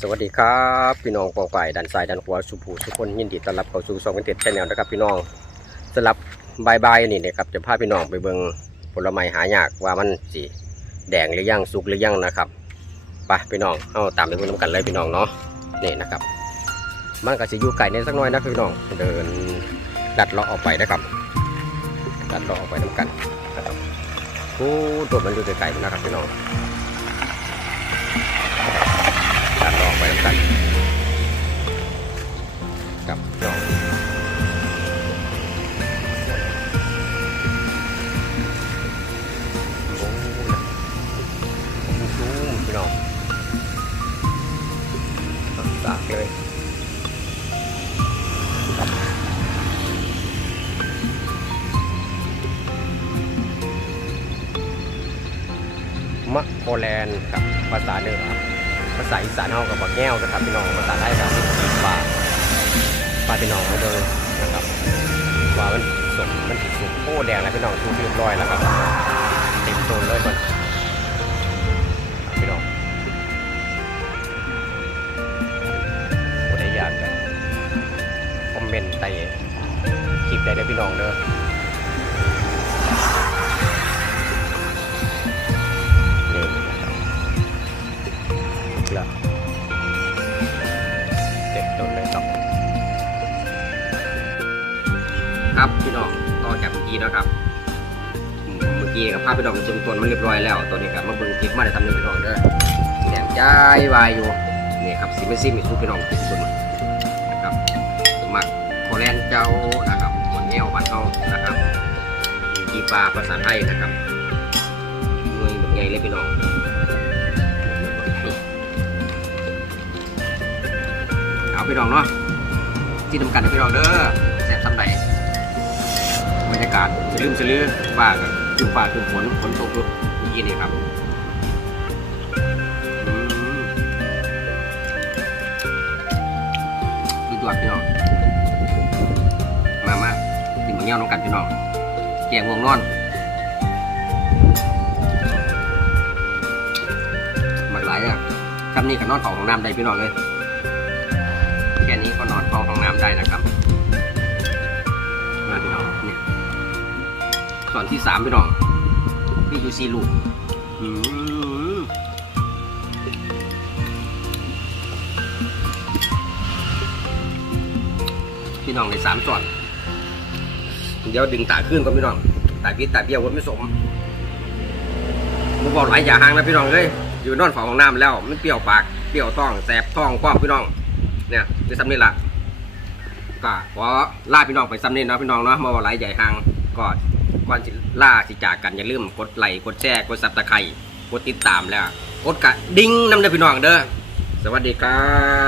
สวัสดีครับพี่น้องปองไป่ายดันซ้ายดันขวาสุภูทุกคนยินดีต้อนรับเข้าสู่ซองกันเต็ดแชนแนลนะครับพี่น้องสำหรับบายบายนี่นะครับจะพาพี่น้องไปเบิ่งผลไม้หายากว่ามันสีแดงหรือยังสุกหรือยังนะครับไปพี่น้องเอาตามไปเบิ่งน้ำกันเลยพี่น้องเนาะนี่นะครับ มันก็จะอยู่ไกลในสักหน้อยนะพี่น้องเดินลัดเลาะออกไปนะครับลัดเลาะออกไปน้ำกันนะครับโอ้ตัวมันอยู่ไกลๆนะครับพี่น้อง มะโคแลนด์กับภาษาเหนือภาษาอีสานเฮากับบักแก้วนะครับพี่น้องภาษาไทยครับขีปลาปลาพี่น้องมาเบิ่งนะครับว่ามันสมมันสุกโอ้แดงแล้วพี่น้องถูกเรียบร้อยแล้วครับเต็มโซนเลยมันครับพี่น้องโอ้ได้อยากจะคอมเมนต์ใต้คลิปได้เลยพี่น้องเด้อ นเลยครับครับพี่น้องต่อจากเมื่อกี้นะครับ เมื่อกี้กับภาพพี่น้องชมต้นมันเรียบร้อยแล้วตัวนี้ครับมาเบิ่งคลิปมาได้ทำหนึ่งพี่น้องเด้อแดงย้ายวายอยู่นี่ครับซิมเมซิมอีกทุกพี่น้องทุกคนนะครับหมักโคแลนเจ้านะครับหมดแนวบ้านเฮานะครับกีปลาภาษาไทยนะครับหน่วยแบบใหญ่เลยพี่น้อง เอาพี่น้องเนาะที่ทำกันนะพี่น้องเด้อแซ่บซ้ำใดบรรยากาศจะลืมจะลือฟ้ากับคือฟ้าคือฝนฝนตกอยู่เมื่อกี้นี่ครับอืมคือตัวพี่น้อง มามากินหมูเงี้ยน้องกันพี่น้องแกงวงนอนหมักหลายอะคำนี้กับนอนของของน้ำได้พี่น้องเลย เข้าห้องน้ำได้นะครับมาพี่น้องเนี่ยส่วนที่สามพี่น้องพี่ยูซีลูกพี่น้องในสามส่วนเดี๋ยวดึงตาขึ้นก่อนพี่น้องตาพิษตาเบี้ยวว่าไม่สมมึงบอกหลายอย่างนะพี่น้องเลยอยู่นอนฝั่งห้องน้ำแล้วมันเปรี้ยวปากเปรี้ยวท้องแสบท้องคว้างพี่น้องเนี่ยจะซ้ำนี่ละ ก็ขอล่าพี่น้องไปซ้ำนี่เนาะพี่น้องเนาะมาว่าหลใหญ่หางก็ก่อนสิล่าสิจากกันอย่าลืมกดไลค์กดแชร์กดซับตะไคร้กดติดตามแล้วกดกระดิ่งนำเด้อพี่น้องเด้อสวัสดีครับ